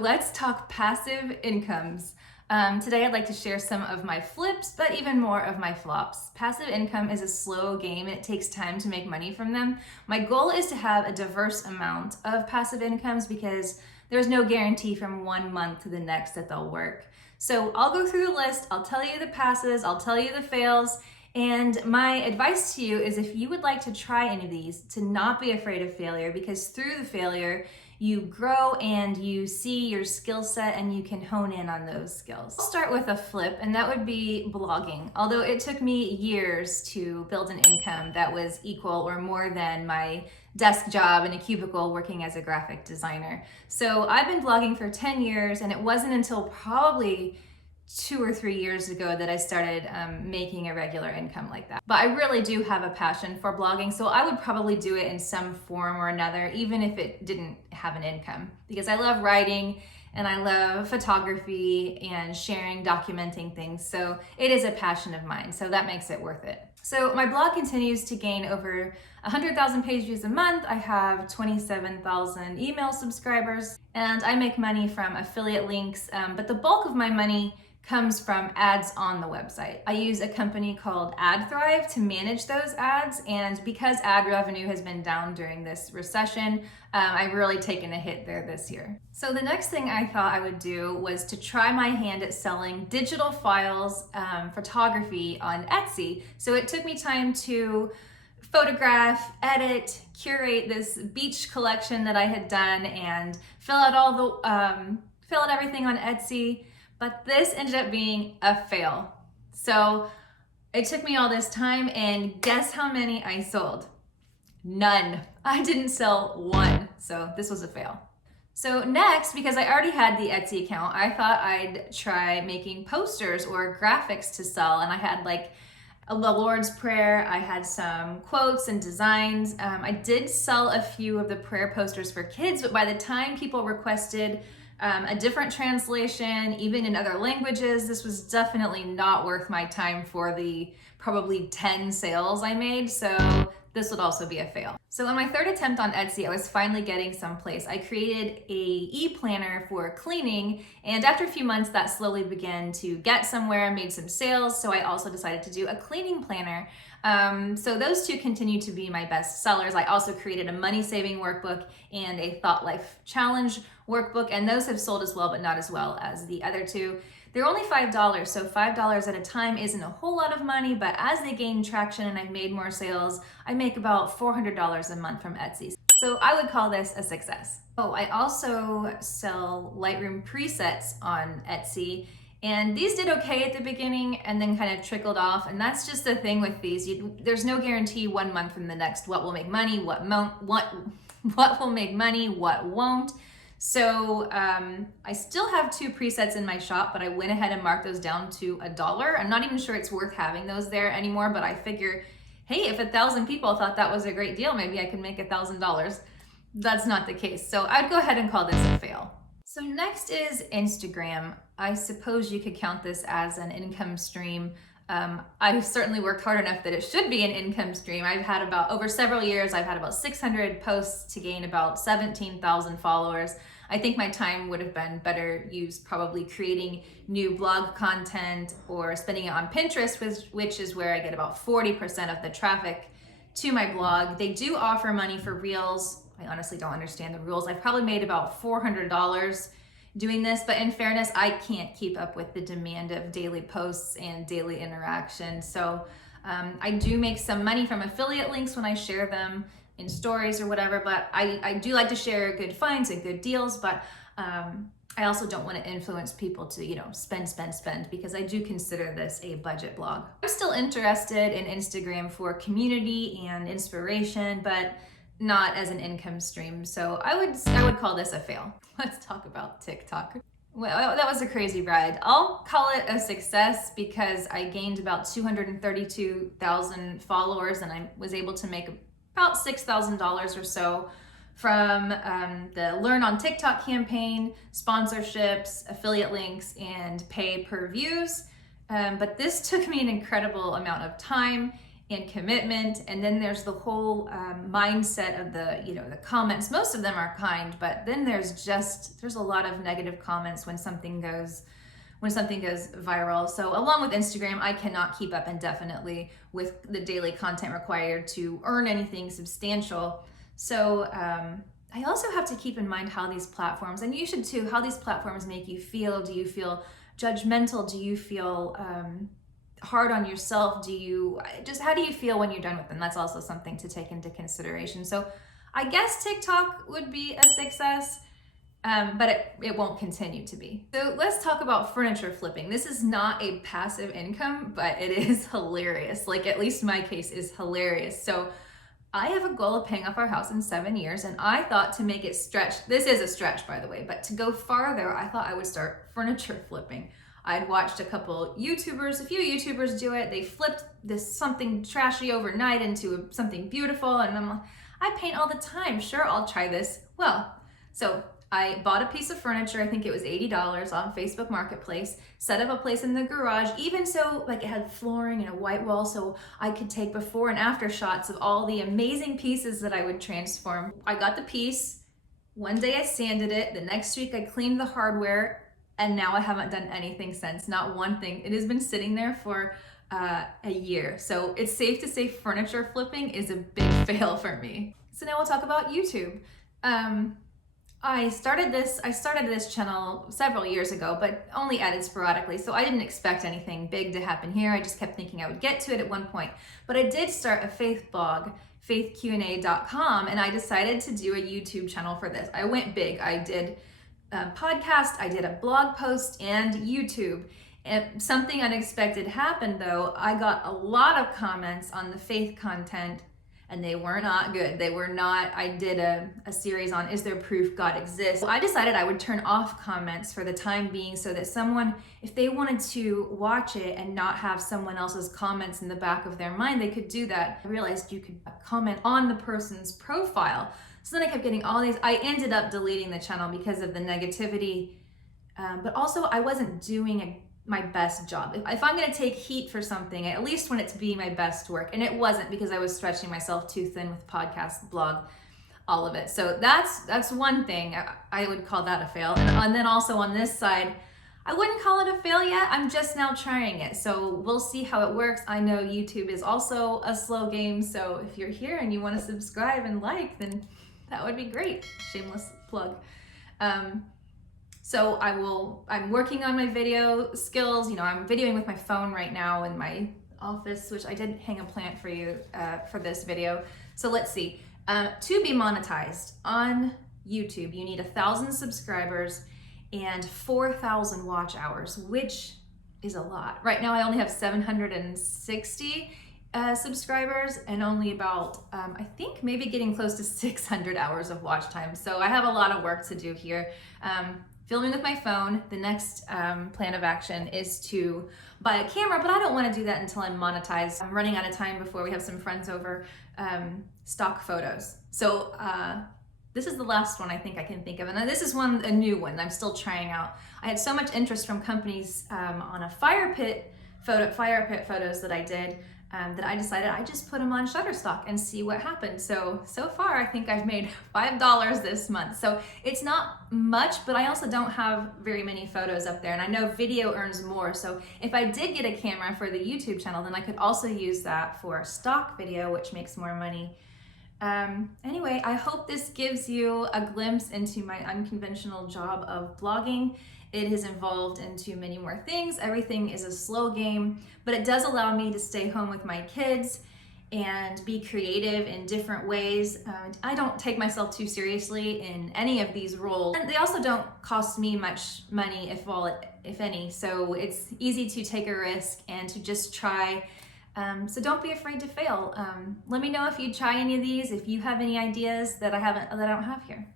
Let's talk passive incomes. Today I'd like to share some of my flips, but even more of my flops. Passive income is a slow game and it takes time to make money from them. My goal is to have a diverse amount of passive incomes because there's no guarantee from one month to the next that they'll work. So I'll go through the list, I'll tell you the passes, I'll tell you the fails, and my advice to you is if you would like to try any of these, to not be afraid of failure, because through the failure, you grow and you see your skill set and you can hone in on those skills. I'll start with a flip, and that would be blogging. Although it took me years to build an income that was equal or more than my desk job in a cubicle working as a graphic designer. So I've been blogging for 10 years, and it wasn't until probably 2 or 3 years ago that I started making a regular income like that. But I really do have a passion for blogging, so I would probably do it in some form or another, even if it didn't have an income, because I love writing and I love photography and sharing, documenting things. So it is a passion of mine, so that makes it worth it. So my blog continues to gain over 100,000 page views a month. I have 27,000 email subscribers, and I make money from affiliate links, but the bulk of my money comes from ads on the website. I use a company called AdThrive to manage those ads, and because ad revenue has been down during this recession, I've really taken a hit there this year. So the next thing I thought I would do was to try my hand at selling digital files, photography on Etsy. So it took me time to photograph, edit, curate this beach collection that I had done, and fill out everything on Etsy. But this ended up being a fail. So it took me all this time, and guess how many I sold? None. I didn't sell one. So this was a fail. So next, because I already had the Etsy account, I thought I'd try making posters or graphics to sell. And I had like the Lord's Prayer, I had some quotes and designs. I did sell a few of the prayer posters for kids, but by the time people requested a different translation, even in other languages, this was definitely not worth my time for the probably 10 sales I made, so this would also be a fail. So on my third attempt on Etsy, I was finally getting someplace. I created a e-planner for cleaning, and after a few months that slowly began to get somewhere and made some sales, so I also decided to do a cleaning planner. So those two continue to be my best sellers. I also created a money-saving workbook and a Thought Life Challenge workbook, and those have sold as well, but not as well as the other two. They're only $5, so $5 at a time isn't a whole lot of money, but as they gain traction and I've made more sales, I make about $400 a month from Etsy. So I would call this a success. Oh, I also sell Lightroom presets on Etsy, and these did okay at the beginning and then kind of trickled off. And that's just the thing with these. There's no guarantee one month from the next what will make money, what will make money, what won't. So I still have 2 presets in my shop, but I went ahead and marked those down to $1. I'm not even sure it's worth having those there anymore, but I figure, hey, if 1,000 people thought that was a great deal, maybe I can make $1,000. That's not the case. So I'd go ahead and call this a fail. So next is Instagram. I suppose you could count this as an income stream. I've certainly worked hard enough that it should be an income stream. I've had over several years, I've had about 600 posts to gain about 17,000 followers. I think my time would have been better used probably creating new blog content or spending it on Pinterest, which is where I get about 40% of the traffic to my blog. They do offer money for Reels. I honestly don't understand the rules. I've probably made about $400 doing this, but in fairness, I can't keep up with the demand of daily posts and daily interaction. So I do make some money from affiliate links when I share them in stories or whatever, but I do like to share good finds and good deals, but I also don't want to influence people to, spend, because I do consider this a budget blog. I'm still interested in Instagram for community and inspiration, but not as an income stream. So I would call this a fail. Let's talk about TikTok. Well, that was a crazy ride. I'll call it a success because I gained about 232,000 followers, and I was able to make about $6,000 or so from the Learn on TikTok campaign, sponsorships, affiliate links, and pay per views. But this took me an incredible amount of time and commitment. And then there's the whole mindset of the comments. Most of them are kind, but then there's a lot of negative comments when something goes viral. So along with Instagram, I cannot keep up indefinitely with the daily content required to earn anything substantial. So I also have to keep in mind how these platforms, and you should too, how these platforms make you feel. Do you feel judgmental? Do you feel hard on yourself? How do you feel when you're done with them? That's also something to take into consideration. So I guess TikTok would be a success. But it won't continue to be. So let's talk about furniture flipping. This is not a passive income, but it is hilarious. Like, at least my case is hilarious. So I have a goal of paying off our house in 7 years, and I thought to make it stretch, this is a stretch by the way, but to go farther, I thought I would start furniture flipping. I'd watched a few YouTubers do it. They flipped something trashy overnight into something beautiful, and I'm like, I paint all the time, sure, I'll try this. So I bought a piece of furniture, I think it was $80 on Facebook Marketplace, set up a place in the garage, even so like it had flooring and a white wall, so I could take before and after shots of all the amazing pieces that I would transform. I got the piece, one day I sanded it, the next week I cleaned the hardware, and now I haven't done anything since, not one thing. It has been sitting there for a year. So it's safe to say furniture flipping is a big fail for me. So now we'll talk about YouTube. I started this channel several years ago, but only added sporadically, so I didn't expect anything big to happen here. I just kept thinking I would get to it at one point. But I did start a faith blog, faithqna.com, and I decided to do a YouTube channel for this. I went big. I did a podcast, I did a blog post, and YouTube. And something unexpected happened though. I got a lot of comments on the faith content, and they were not good. They were not. I did a series on, is there proof God exists? I decided I would turn off comments for the time being so that someone, if they wanted to watch it and not have someone else's comments in the back of their mind, they could do that. I realized you could comment on the person's profile. So then I kept getting all these. I ended up deleting the channel because of the negativity, but also I wasn't doing my best job. If I'm gonna take heat for something, I at least want it to be my best work. And it wasn't, because I was stretching myself too thin with podcast, blog, all of it. So that's one thing. I would call that a fail. And then also on this side, I wouldn't call it a fail yet. I'm just now trying it. So we'll see how it works. I know YouTube is also a slow game. So if you're here and you wanna subscribe and like, then that would be great. Shameless plug. So I'm working on my video skills. I'm videoing with my phone right now in my office, which I did hang a plant for you for this video. So let's see. To be monetized on YouTube, you need 1,000 subscribers and 4,000 watch hours, which is a lot. Right now I only have 760 subscribers and only about, I think maybe getting close to 600 hours of watch time. So I have a lot of work to do here. Filming with my phone. The next plan of action is to buy a camera, but I don't want to do that until I'm monetized. I'm running out of time before we have some friends over. Stock photos. So this is the last one I think I can think of, and this is a new one I'm still trying out. I had so much interest from companies on a fire pit photos that I did, that I decided I just put them on Shutterstock and see what happened. So far I think I've made $5 this month. So it's not much, but I also don't have very many photos up there, and I know video earns more. So if I did get a camera for the YouTube channel, then I could also use that for stock video, which makes more money. Anyway, I hope this gives you a glimpse into my unconventional job of blogging. It has evolved into many more things. Everything is a slow game, but it does allow me to stay home with my kids and be creative in different ways. I don't take myself too seriously in any of these roles. And they also don't cost me much money, if any. So it's easy to take a risk and to just try. So don't be afraid to fail. Let me know if you try any of these, if you have any ideas that I don't have here.